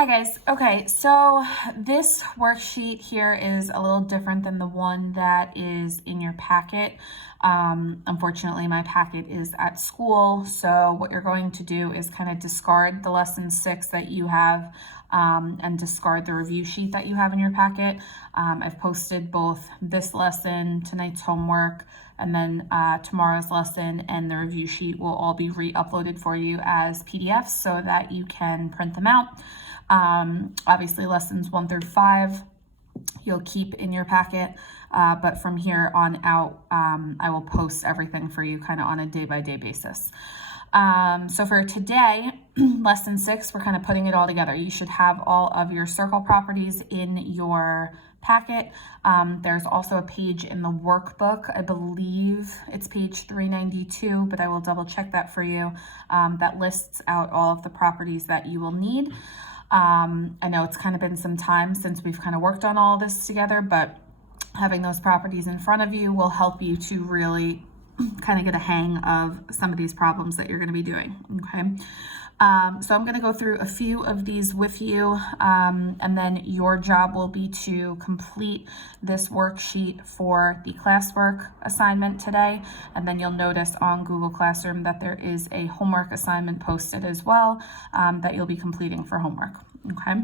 Hi guys. Okay, so this worksheet here is a little different than the one that is in your packet. Unfortunately, my packet is at school, so what you're going to do is kind of discard the lesson 6 that you have and discard the review sheet that you have in your packet. I've posted both this lesson, tonight's homework, and then tomorrow's lesson and the review sheet will all be re-uploaded for you as PDFs so that you can print them out. Obviously lessons 1 through 5 you'll keep in your packet, but from here on out I will post everything for you kind of on a day-by-day basis. So for today, lesson 6, we're kind of putting it all together. You should have all of your circle properties in your packet. There's also a page in the workbook. I believe it's page 392, but I will double check that for you. That lists out all of the properties that you will need. I know it's kind of been some time since we've kind of worked on all this together, but having those properties in front of you will help you to really kind of get a hang of some of these problems that you're going to be doing. Okay. So I'm going to go through a few of these with you, and then your job will be to complete this worksheet for the classwork assignment today. And then you'll notice on Google Classroom that there is a homework assignment posted as well that you'll be completing for homework. Okay.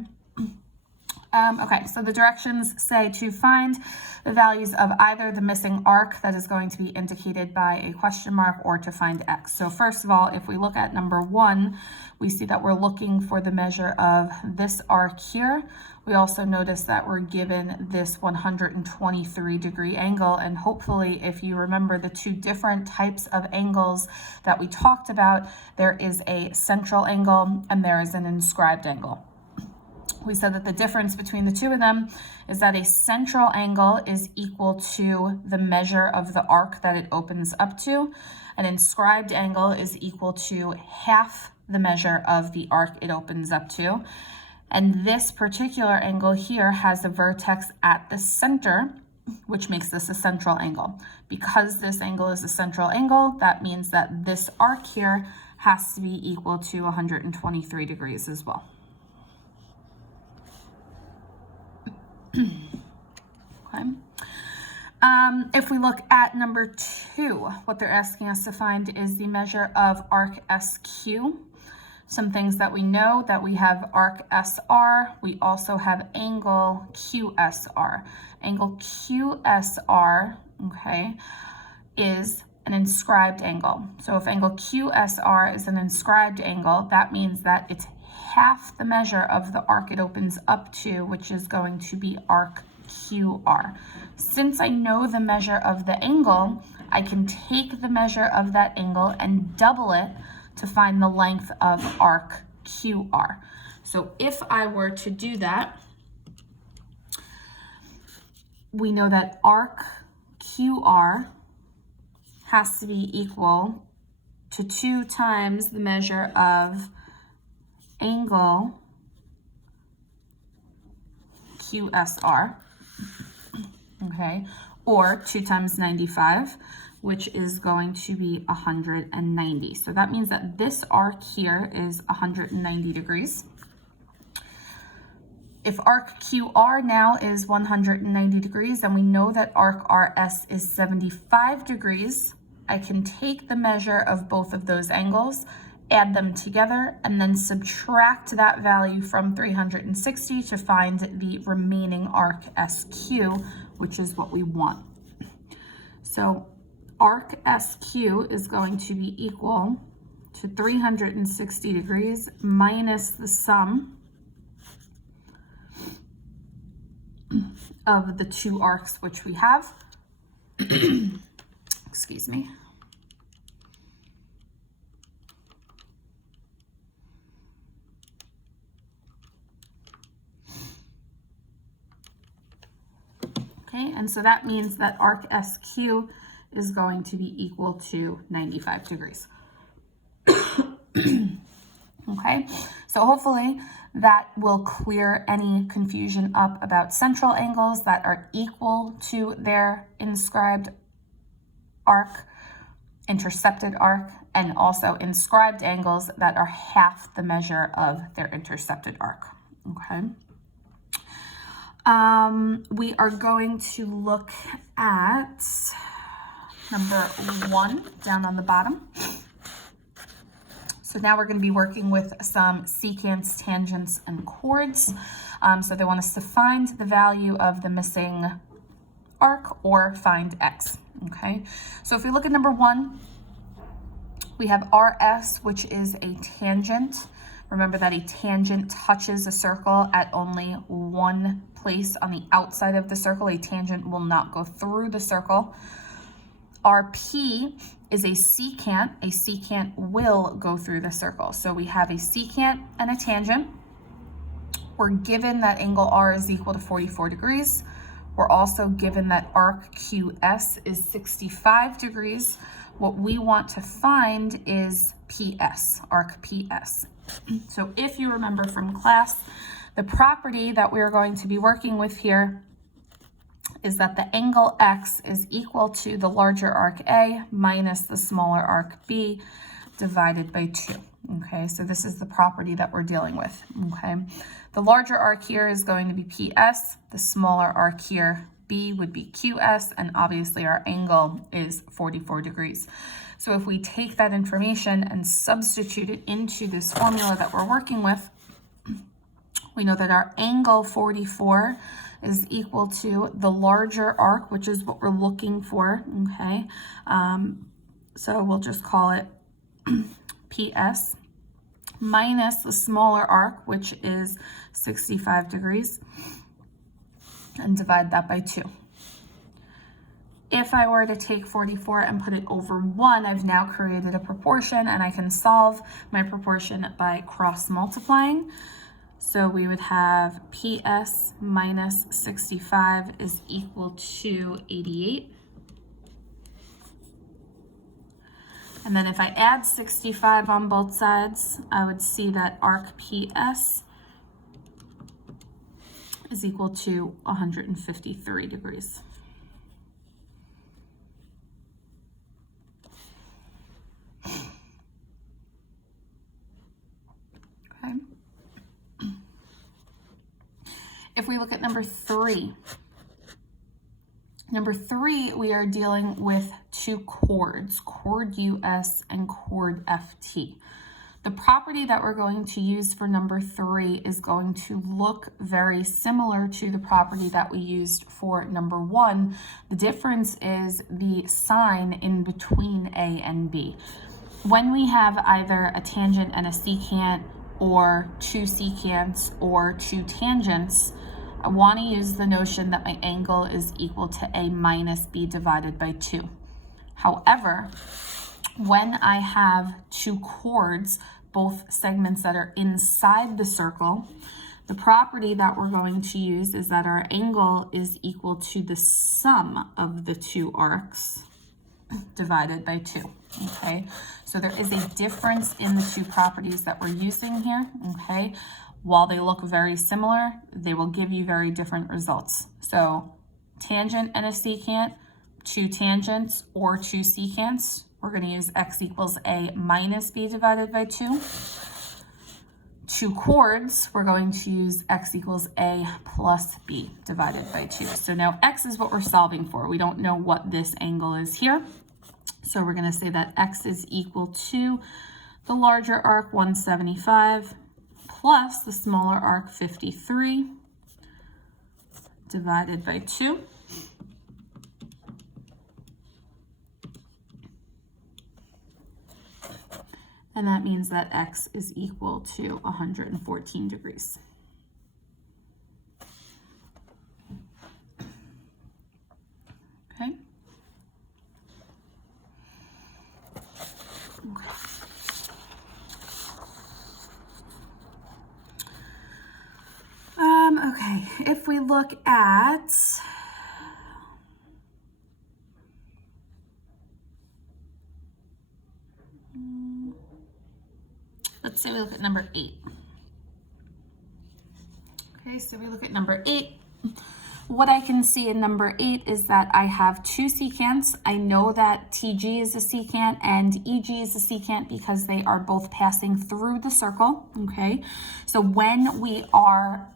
Okay, so the directions say to find the values of either the missing arc that is going to be indicated by a question mark or to find x. So first of all, if we look at number 1, we see that we're looking for the measure of this arc here. We also notice that we're given this 123-degree angle, and hopefully if you remember the 2 different types of angles that we talked about, there is a central angle and there is an inscribed angle. We said that the difference between the 2 of them is that a central angle is equal to the measure of the arc that it opens up to. An inscribed angle is equal to half the measure of the arc it opens up to. And this particular angle here has a vertex at the center, which makes this a central angle. Because this angle is a central angle, that means that this arc here has to be equal to 123 degrees as well. Okay. If we look at number 2, what they're asking us to find is the measure of arc SQ. Some things that we know, that we have arc SR, we also have angle QSR. Angle QSR, okay, is an inscribed angle. So if angle QSR is an inscribed angle, that means that it's half the measure of the arc it opens up to, which is going to be arc QR. Since I know the measure of the angle, I can take the measure of that angle and double it to find the length of arc QR. So if I were to do that, we know that arc QR has to be equal to 2 times the measure of angle QSR, okay, or 2 times 95, which is going to be 190. So that means that this arc here is 190 degrees. If arc QR now is 190 degrees, and we know that arc RS is 75 degrees, I can take the measure of both of those angles, add them together, and then subtract that value from 360 to find the remaining arc SQ, which is what we want. So arc SQ is going to be equal to 360 degrees minus the sum of the 2 arcs which we have. Excuse me. Okay, and so that means that arc SQ is going to be equal to 95 degrees. Okay, so hopefully that will clear any confusion up about central angles that are equal to their inscribed arc, intercepted arc, and also inscribed angles that are half the measure of their intercepted arc. okay? We are going to look at number 1 down on the bottom. So now we're going to be working with some secants, tangents, and chords. So they want us to find the value of the missing arc or find x, okay? So if we look at number 1, we have RS, which is a tangent. Remember that a tangent touches a circle at only one place on the outside of the circle. A tangent will not go through the circle. RP is a secant. A secant will go through the circle. So we have a secant and a tangent. We're given that angle R is equal to 44 degrees. We're also given that arc QS is 65 degrees. What we want to find is PS, arc PS. So if you remember from class, the property that we're going to be working with here is that the angle X is equal to the larger arc A minus the smaller arc B divided by 2. Okay, so this is the property that we're dealing with. Okay, the larger arc here is going to be PS, the smaller arc here, B, would be QS, and obviously our angle is 44 degrees. So if we take that information and substitute it into this formula that we're working with, we know that our angle 44 is equal to the larger arc, which is what we're looking for, okay? So we'll just call it PS, minus the smaller arc, which is 65 degrees, and divide that by 2. If I were to take 44 and put it over 1, I've now created a proportion, and I can solve my proportion by cross multiplying. So we would have PS minus 65 is equal to 88. And then if I add 65 on both sides, I would see that arc PS is equal to 153 degrees. Okay. If we look at number 3, we are dealing with two chords, chord US and chord FT. The property that we're going to use for number 3 is going to look very similar to the property that we used for number 1. The difference is the sign in between A and B. When we have either a tangent and a secant, or two secants, or two tangents, I want to use the notion that my angle is equal to A minus B divided by 2. However, when I have two chords, both segments that are inside the circle, the property that we're going to use is that our angle is equal to the sum of the two arcs divided by 2. Okay, so there is a difference in the two properties that we're using here. Okay, while they look very similar, they will give you very different results. So tangent and a secant, two tangents or two secants, we're going to use x equals A minus B divided by 2. Two chords, we're going to use x equals A plus B divided by 2. So now x is what we're solving for. We don't know what this angle is here. So we're going to say that x is equal to the larger arc 175 plus the smaller arc 53 divided by 2. And that means that x is equal to 114 degrees. Okay. Okay, if we look at let's say we look at number 8. Okay, so we look at number 8. What I can see in number 8 is that I have two secants. I know that TG is a secant and EG is a secant because they are both passing through the circle, okay? So when we are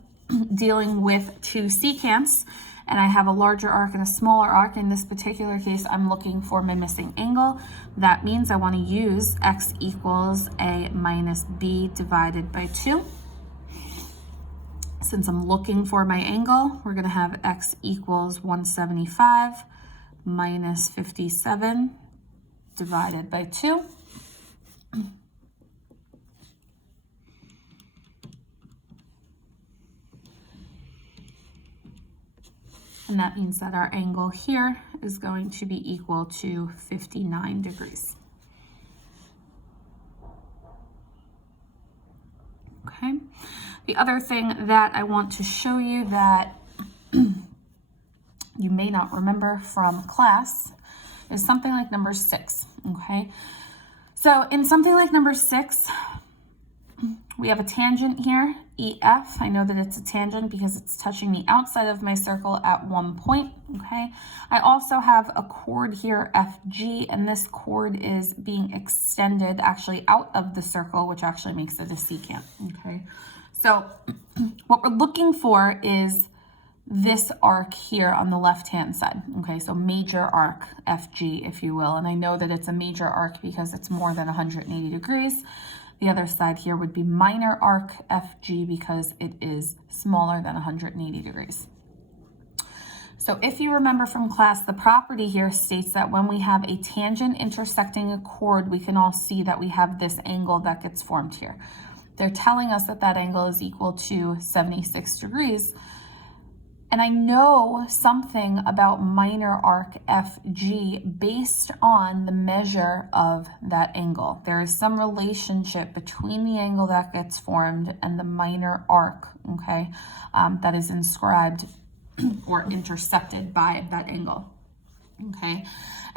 dealing with two secants, and I have a larger arc and a smaller arc, in this particular case, I'm looking for my missing angle. That means I want to use x equals a minus b divided by 2. Since I'm looking for my angle, we're going to have x equals 175 minus 57 divided by 2. And that means that our angle here is going to be equal to 59 degrees. Okay. The other thing that I want to show you that you may not remember from class is something like number 6, okay? So in something like number 6, we have a tangent here, EF. I know that it's a tangent because it's touching the outside of my circle at one point, okay? I also have a chord here, FG, and this chord is being extended actually out of the circle, which actually makes it a secant, okay? So what we're looking for is this arc here on the left-hand side, okay? So major arc, FG, if you will. And I know that it's a major arc because it's more than 180 degrees. The other side here would be minor arc, FG, because it is smaller than 180 degrees. So if you remember from class, the property here states that when we have a tangent intersecting a chord, we can all see that we have this angle that gets formed here. They're telling us that that angle is equal to 76 degrees. And I know something about minor arc FG based on the measure of that angle. There is some relationship between the angle that gets formed and the minor arc, okay, that is inscribed or intersected by that angle, okay?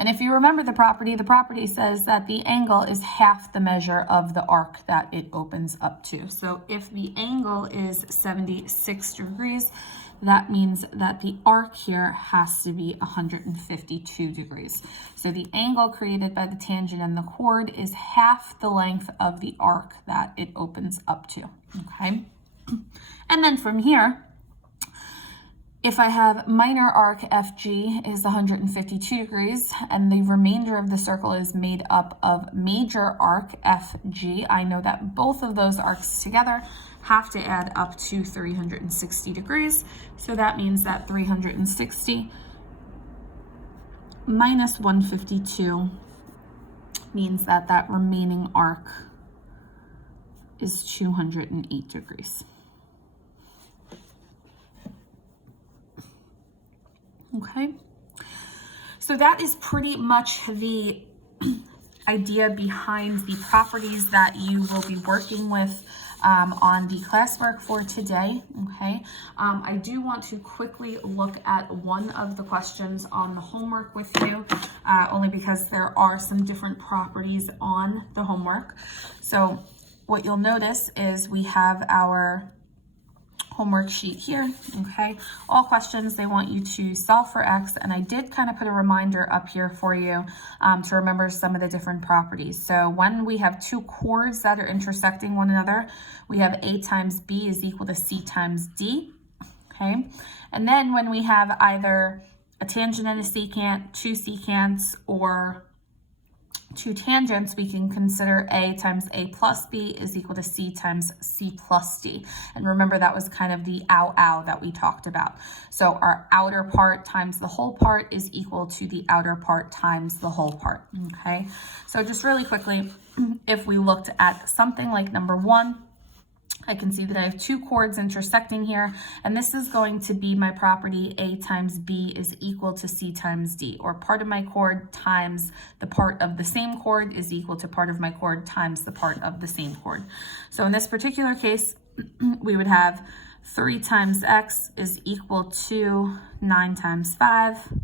And if you remember the property says that the angle is half the measure of the arc that it opens up to. So if the angle is 76 degrees, that means that the arc here has to be 152 degrees. So the angle created by the tangent and the chord is half the length of the arc that it opens up to, okay? And then from here, if I have minor arc FG is 152 degrees and the remainder of the circle is made up of major arc FG, I know that both of those arcs together have to add up to 360 degrees. So that means that 360 minus 152 means that that remaining arc is 208 degrees. Okay, so that is pretty much the idea behind the properties that you will be working with on the classwork for today, okay? I do want to quickly look at one of the questions on the homework with you, only because there are some different properties on the homework. So what you'll notice is we have our homework sheet here, okay? All questions, they want you to solve for X, and I did kind of put a reminder up here for you to remember some of the different properties. So when we have two chords that are intersecting one another, we have A times B is equal to C times D, okay? And then when we have either a tangent and a secant, two secants, or two tangents, we can consider A times A plus B is equal to C times C plus D. And remember, that was kind of the ow that we talked about. So our outer part times the whole part is equal to the outer part times the whole part, okay? So just really quickly, if we looked at something like number 1, I can see that I have two chords intersecting here, and this is going to be my property A times B is equal to C times D, or part of my chord times the part of the same chord is equal to part of my chord times the part of the same chord. So in this particular case, we would have 3 times X is equal to 9 times 5,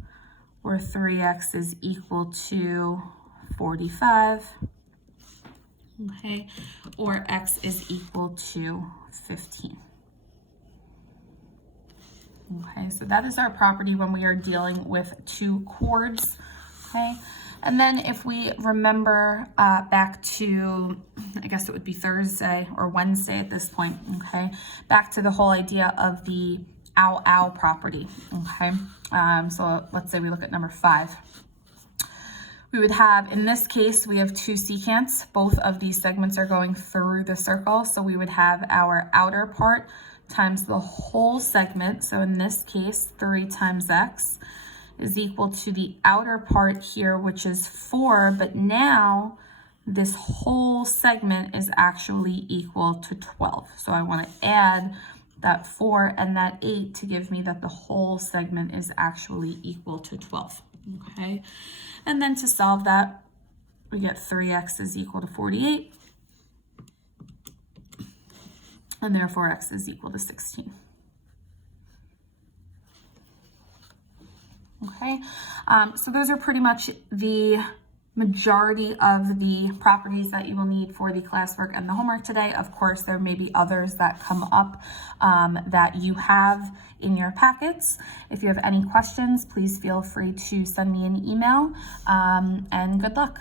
or 3X is equal to 45. Okay, or X is equal to 15. Okay, so that is our property when we are dealing with two chords. Okay, and then if we remember back to, I guess it would be Thursday or Wednesday at this point, okay, back to the whole idea of the ow ow property, okay. So let's say we look at number 5. We would have, in this case, we have 2 secants. Both of these segments are going through the circle, so we would have our outer part times the whole segment. So in this case, 3 times x is equal to the outer part here, which is 4, but now this whole segment is actually equal to 12. So I want to add that 4 and that 8 to give me that the whole segment is actually equal to 12. Okay, and then to solve that, we get 3x is equal to 48, and therefore x is equal to 16. Okay, so those are pretty much the majority of the properties that you will need for the classwork and the homework today. Of course, there may be others that come up that you have in your packets. If you have any questions, please feel free to send me an email, and good luck.